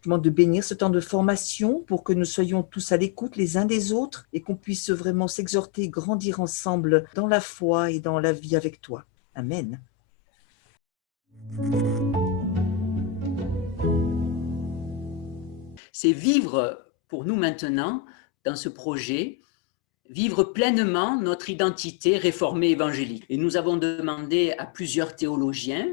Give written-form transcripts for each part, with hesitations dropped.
Je demande de bénir ce temps de formation pour que nous soyons tous à l'écoute les uns des autres et qu'on puisse vraiment s'exhorter et grandir ensemble dans la foi et dans la vie avec toi. Amen. C'est vivre pour nous maintenant, dans ce projet, vivre pleinement notre identité réformée évangélique. Et nous avons demandé à plusieurs théologiens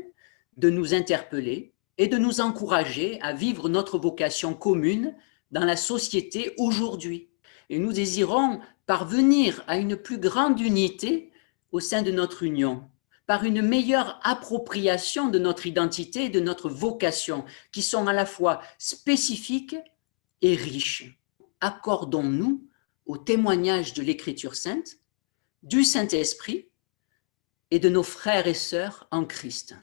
de nous interpeller et de nous encourager à vivre notre vocation commune dans la société aujourd'hui. Et nous désirons parvenir à une plus grande unité au sein de notre union, par une meilleure appropriation de notre identité et de notre vocation, qui sont à la fois spécifiques et riches. Accordons-nous au témoignage de l'Écriture sainte, du Saint-Esprit et de nos frères et sœurs en Christ.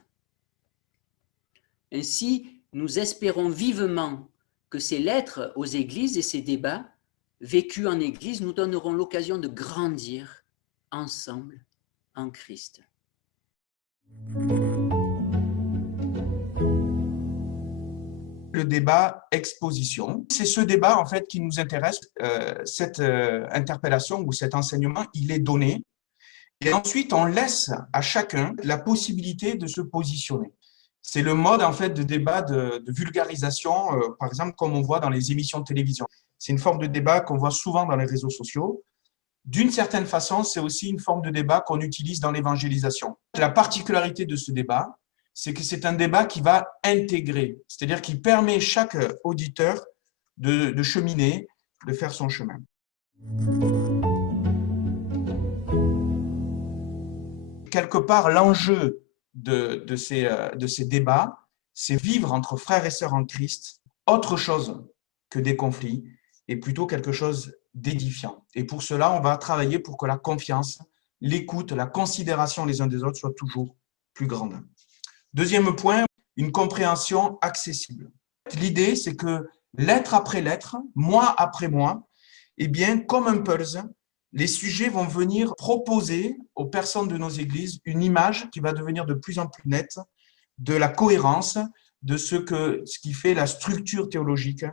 Ainsi, nous espérons vivement que ces lettres aux églises et ces débats vécus en église nous donneront l'occasion de grandir ensemble en Christ. Le débat exposition. C'est ce débat en fait qui nous intéresse. Cette interpellation ou cet enseignement, il est donné. Et ensuite, on laisse à chacun la possibilité de se positionner. C'est le mode en fait de débat de vulgarisation, par exemple, comme on voit dans les émissions de télévision. C'est une forme de débat qu'on voit souvent dans les réseaux sociaux. D'une certaine façon, c'est aussi une forme de débat qu'on utilise dans l'évangélisation. La particularité de ce débat, c'est que c'est un débat qui va intégrer, c'est-à-dire qui permet chaque auditeur de cheminer, de faire son chemin. Quelque part, l'enjeu de ces débats, c'est vivre entre frères et sœurs en Christ autre chose que des conflits et plutôt quelque chose d'édifiant. Et pour cela, on va travailler pour que la confiance, l'écoute, la considération les uns des autres soit toujours plus grande. Deuxième point, une compréhension accessible. L'idée, c'est que lettre après lettre, mois après mois, eh bien, comme un pulse, les sujets vont venir proposer aux personnes de nos églises une image qui va devenir de plus en plus nette de la cohérence de ce qui fait la structure théologique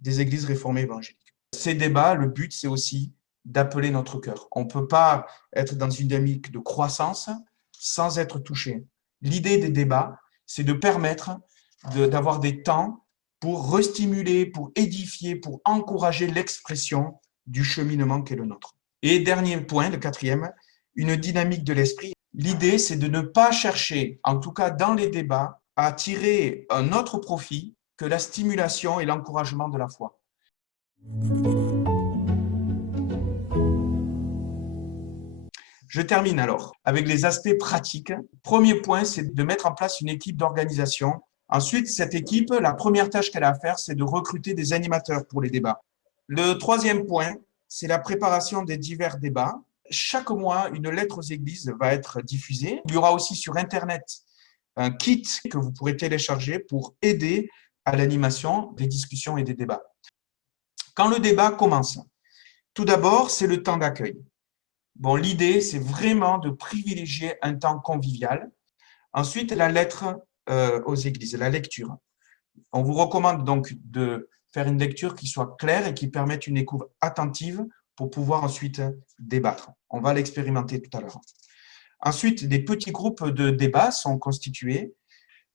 des églises réformées évangéliques. Ces débats, le but, c'est aussi d'appeler notre cœur. On ne peut pas être dans une dynamique de croissance sans être touché. L'idée des débats, c'est de permettre d'avoir des temps pour restimuler, pour édifier, pour encourager l'expression du cheminement qu'est le nôtre. Et dernier point, le quatrième, une dynamique de l'esprit. L'idée, c'est de ne pas chercher, en tout cas dans les débats, à tirer un autre profit que la stimulation et l'encouragement de la foi. Je termine alors avec les aspects pratiques. Premier point, c'est de mettre en place une équipe d'organisation. Ensuite, cette équipe, la première tâche qu'elle a à faire, c'est de recruter des animateurs pour les débats. Le troisième point, c'est la préparation des divers débats. Chaque mois, une lettre aux églises va être diffusée. Il y aura aussi sur Internet un kit que vous pourrez télécharger pour aider à l'animation des discussions et des débats. Quand le débat commence, tout d'abord, c'est le temps d'accueil. Bon, l'idée, c'est vraiment de privilégier un temps convivial. Ensuite, la lettre aux églises, la lecture. On vous recommande donc de faire une lecture qui soit claire et qui permette une écoute attentive pour pouvoir ensuite débattre. On va l'expérimenter tout à l'heure. Ensuite, des petits groupes de débat sont constitués.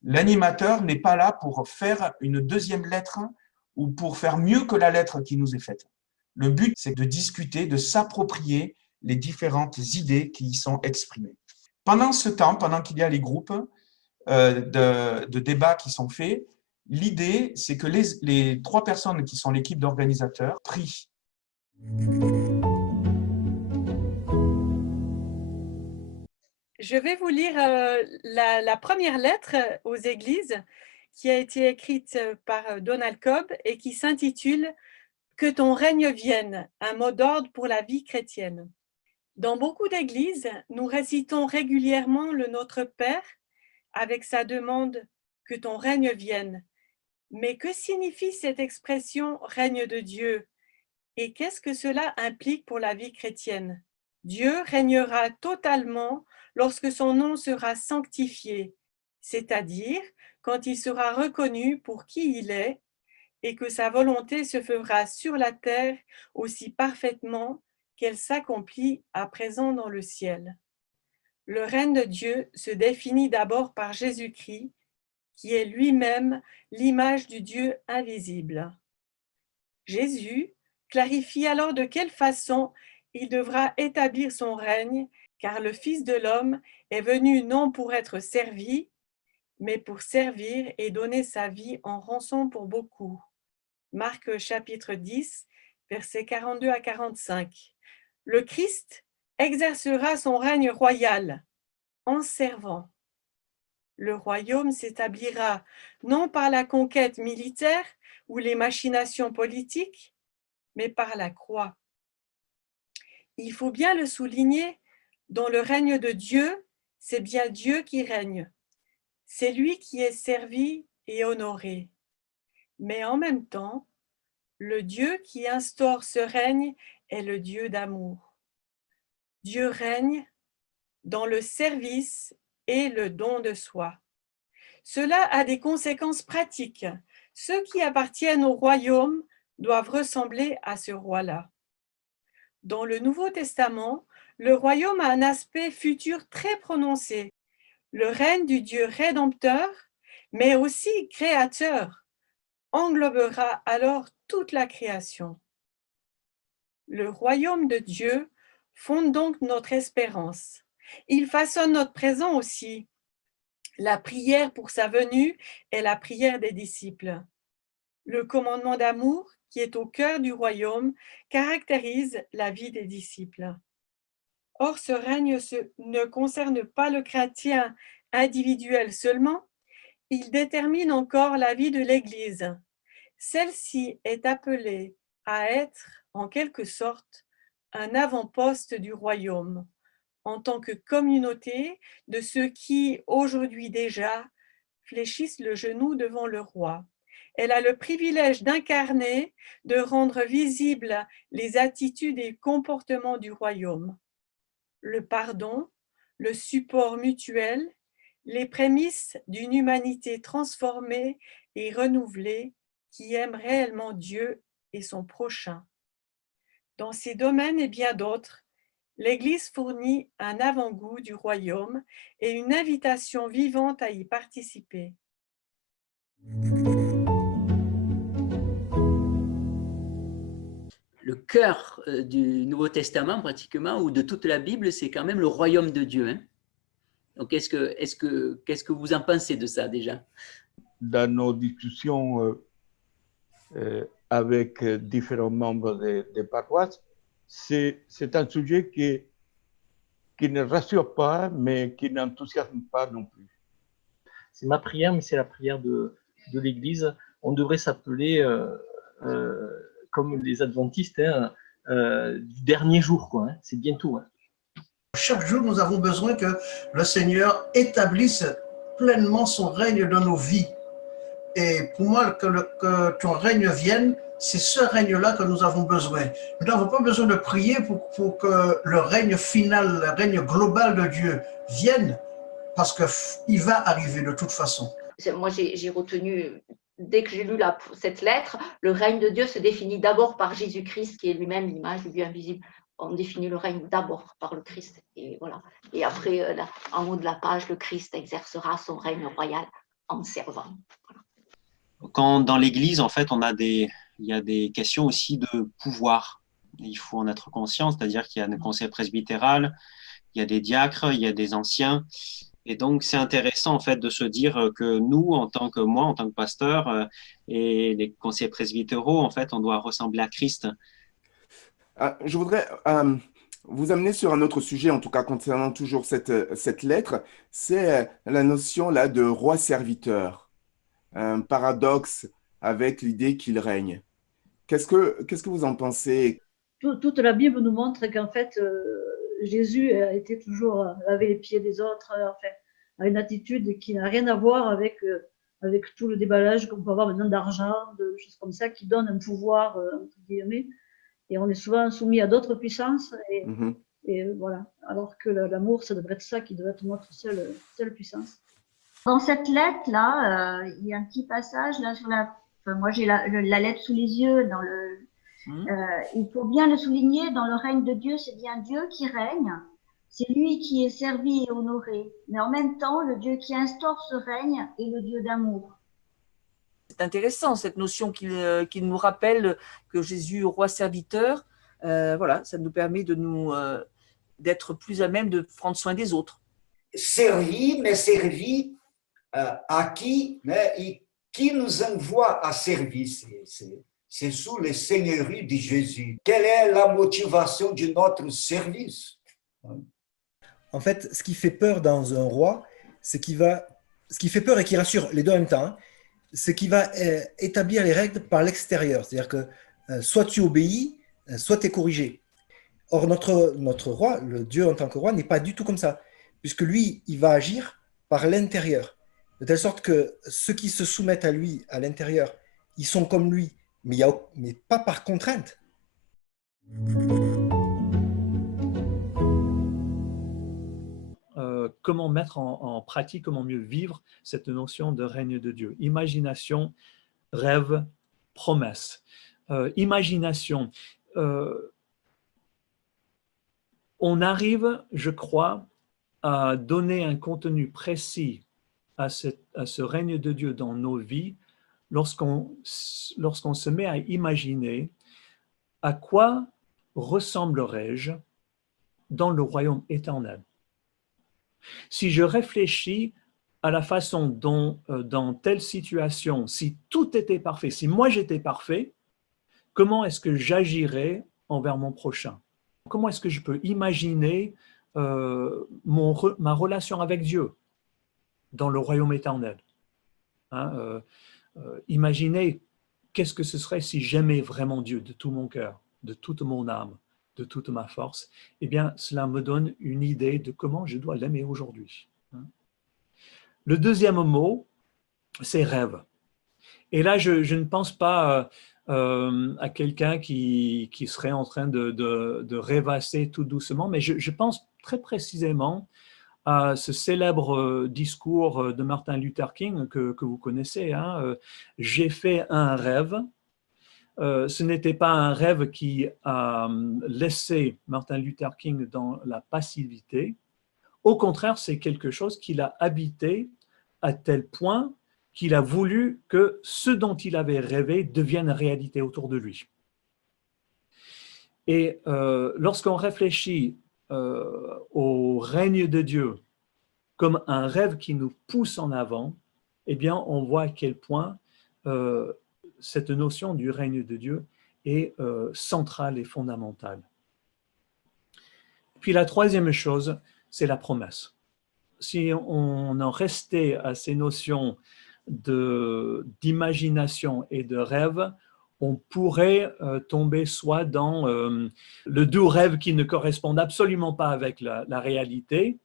L'animateur n'est pas là pour faire une deuxième lettre ou pour faire mieux que la lettre qui nous est faite. Le but, c'est de discuter, de s'approprier les différentes idées qui y sont exprimées. Pendant ce temps, pendant qu'il y a les groupes de débats qui sont faits, l'idée, c'est que les trois personnes qui sont l'équipe d'organisateurs prient. Je vais vous lire la première lettre aux églises qui a été écrite par Donald Cobb et qui s'intitule « Que ton règne vienne, un mot d'ordre pour la vie chrétienne ». Dans beaucoup d'églises, nous récitons régulièrement le Notre Père avec sa demande « Que ton règne vienne ». Mais que signifie cette expression « règne de Dieu » et qu'est-ce que cela implique pour la vie chrétienne? Dieu régnera totalement lorsque son nom sera sanctifié, c'est-à-dire quand il sera reconnu pour qui il est et que sa volonté se fera sur la terre aussi parfaitement qu'elle s'accomplit à présent dans le ciel. Le règne de Dieu se définit d'abord par Jésus-Christ, qui est lui-même l'image du Dieu invisible. Jésus clarifie alors de quelle façon il devra établir son règne, car le Fils de l'homme est venu non pour être servi, mais pour servir et donner sa vie en rançon pour beaucoup. Marc chapitre 10, versets 42 à 45. Le Christ exercera son règne royal en servant. Le royaume s'établira non par la conquête militaire ou les machinations politiques, mais par la croix. Il faut bien le souligner, dans le règne de Dieu, c'est bien Dieu qui règne. C'est lui qui est servi et honoré. Mais en même temps, le Dieu qui instaure ce règne est le Dieu d'amour. Dieu règne dans le service et le don de soi. Cela a des conséquences pratiques. Ceux qui appartiennent au royaume doivent ressembler à ce roi-là. Dans le Nouveau Testament, le royaume a un aspect futur très prononcé. Le règne du Dieu rédempteur, mais aussi créateur, englobera alors toute la création. Le royaume de Dieu fonde donc notre espérance. Il façonne notre présent aussi. La prière pour sa venue est la prière des disciples. Le commandement d'amour, qui est au cœur du royaume, caractérise la vie des disciples. Or, ce règne ne concerne pas le chrétien individuel seulement, il détermine encore la vie de l'Église. Celle-ci est appelée à être, en quelque sorte, un avant-poste du royaume, en tant que communauté de ceux qui, aujourd'hui déjà, fléchissent le genou devant le roi. Elle a le privilège d'incarner, de rendre visibles les attitudes et comportements du royaume. Le pardon, le support mutuel, les prémices d'une humanité transformée et renouvelée qui aime réellement Dieu et son prochain. Dans ces domaines et bien d'autres, l'Église fournit un avant-goût du royaume et une invitation vivante à y participer. Le cœur du Nouveau Testament, pratiquement, ou de toute la Bible, c'est quand même le royaume de Dieu. Hein. Donc, qu'est-ce que vous en pensez de ça déjà? Dans nos discussions avec différents membres des paroisses, c'est un sujet qui ne rassure pas, mais qui n'enthousiasme pas non plus. C'est ma prière, mais c'est la prière de l'Église. On devrait s'appeler, comme les adventistes, du dernier jour, quoi. Hein. C'est bientôt. Hein. Chaque jour, nous avons besoin que le Seigneur établisse pleinement son règne dans nos vies. Et pour moi, que ton règne vienne, c'est ce règne-là que nous avons besoin. Nous n'avons pas besoin de prier pour que le règne final, le règne global de Dieu vienne, parce qu'il va arriver de toute façon. Moi, j'ai retenu, dès que j'ai lu cette lettre, le règne de Dieu se définit d'abord par Jésus-Christ, qui est lui-même l'image du Dieu invisible. On définit le règne d'abord par le Christ. Et voilà. Et après, en haut de la page, le Christ exercera son règne royal en servant. Voilà. Quand dans l'Église, en fait, il y a des questions aussi de pouvoir. Il faut en être conscient, c'est-à-dire qu'il y a un conseil presbytéral, il y a des diacres, il y a des anciens. Et donc, c'est intéressant en fait de se dire que nous, en tant que pasteur et les conseillers presbytéraux, en fait, on doit ressembler à Christ. Je voudrais vous amener sur un autre sujet, en tout cas concernant toujours cette lettre, c'est la notion là de roi-serviteur, un paradoxe avec l'idée qu'il règne. Qu'est-ce que vous en pensez? Toute la Bible nous montre qu'en fait, Jésus a été toujours laver les pieds des autres, enfin, a une attitude qui n'a rien à voir avec tout le déballage qu'on peut avoir maintenant d'argent, de choses comme ça, qui donne un pouvoir, entre guillemets, et on est souvent soumis à d'autres puissances, et voilà, alors que l'amour, ça devrait être ça qui devrait être notre seule puissance. Dans cette lettre-là, il y a un petit passage là, sur la Enfin, moi, j'ai la lettre sous les yeux. Il faut bien le souligner, dans le règne de Dieu, c'est bien Dieu qui règne. C'est lui qui est servi et honoré. Mais en même temps, le Dieu qui instaure ce règne est le Dieu d'amour. C'est intéressant, cette notion qu'il nous rappelle que Jésus, roi serviteur, voilà, ça nous permet d'être plus à même de prendre soin des autres. Servir, mais servir à qui, mais qui nous envoie à servir. C'est sous les seigneuries de Jésus. Quelle est la motivation de notre service? En fait, ce qui fait peur dans un roi, ce qui fait peur et qui rassure les deux en même temps, hein, c'est qu'il va établir les règles par l'extérieur. C'est-à-dire que soit tu obéis, soit tu es corrigé. Or, notre roi, le Dieu en tant que roi, n'est pas du tout comme ça, puisque lui, il va agir par l'intérieur. De telle sorte que ceux qui se soumettent à lui, à l'intérieur, ils sont comme lui, mais pas par contrainte. Comment mettre en pratique, comment mieux vivre cette notion de règne de Dieu. Imagination, rêve, promesse. Imagination. On arrive, je crois, à donner un contenu précis à ce règne de Dieu dans nos vies lorsqu'on se met à imaginer à quoi ressemblerais-je dans le royaume éternel. Si je réfléchis à la façon dont, dans telle situation, si tout était parfait, si moi j'étais parfait, comment est-ce que j'agirais envers mon prochain? Comment est-ce que je peux imaginer ma relation avec Dieu dans le royaume éternel? Imaginez qu'est-ce que ce serait si j'aimais vraiment Dieu de tout mon cœur, de toute mon âme, de toute ma force. Eh bien, cela me donne une idée de comment je dois l'aimer aujourd'hui. Le deuxième mot, c'est rêve. Et là, je ne pense pas à quelqu'un qui serait en train de rêvasser tout doucement, mais je pense très précisément à ce célèbre discours de Martin Luther King que vous connaissez. J'ai fait un rêve. Ce n'était pas un rêve qui a laissé Martin Luther King dans la passivité. Au contraire, c'est quelque chose qui l'a habité à tel point qu'il a voulu que ce dont il avait rêvé devienne réalité autour de lui. Et lorsqu'on réfléchit au règne de Dieu comme un rêve qui nous pousse en avant, eh bien, on voit à quel point cette notion du règne de Dieu est centrale et fondamentale. Puis la troisième chose, c'est la promesse. Si on en restait à ces notions d'imagination et de rêve, on pourrait tomber soit dans le doux rêve qui ne correspond absolument pas avec la réalité,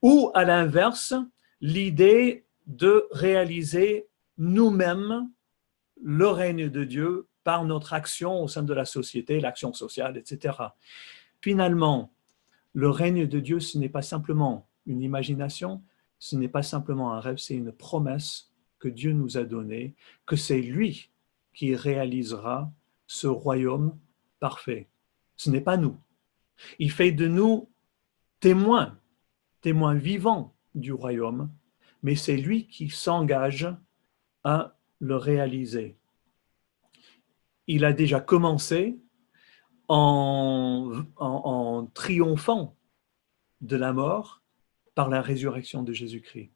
ou à l'inverse, l'idée de réaliser nous-mêmes le règne de Dieu par notre action au sein de la société, l'action sociale, etc. Finalement, le règne de Dieu, ce n'est pas simplement une imagination, ce n'est pas simplement un rêve, c'est une promesse que Dieu nous a donnée, que c'est lui qui réalisera ce royaume parfait. Ce n'est pas nous. Il fait de nous témoins vivants du royaume, mais c'est lui qui s'engage à le réaliser. Il a déjà commencé en triomphant de la mort par la résurrection de Jésus-Christ.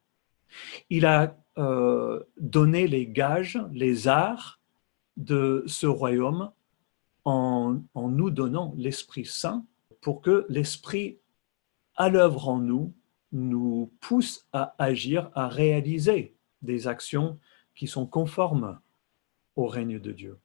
Il a donné les gages, les arts de ce royaume en nous donnant l'Esprit Saint pour que l'Esprit à l'œuvre en nous nous pousse à agir, à réaliser des actions qui sont conformes au règne de Dieu.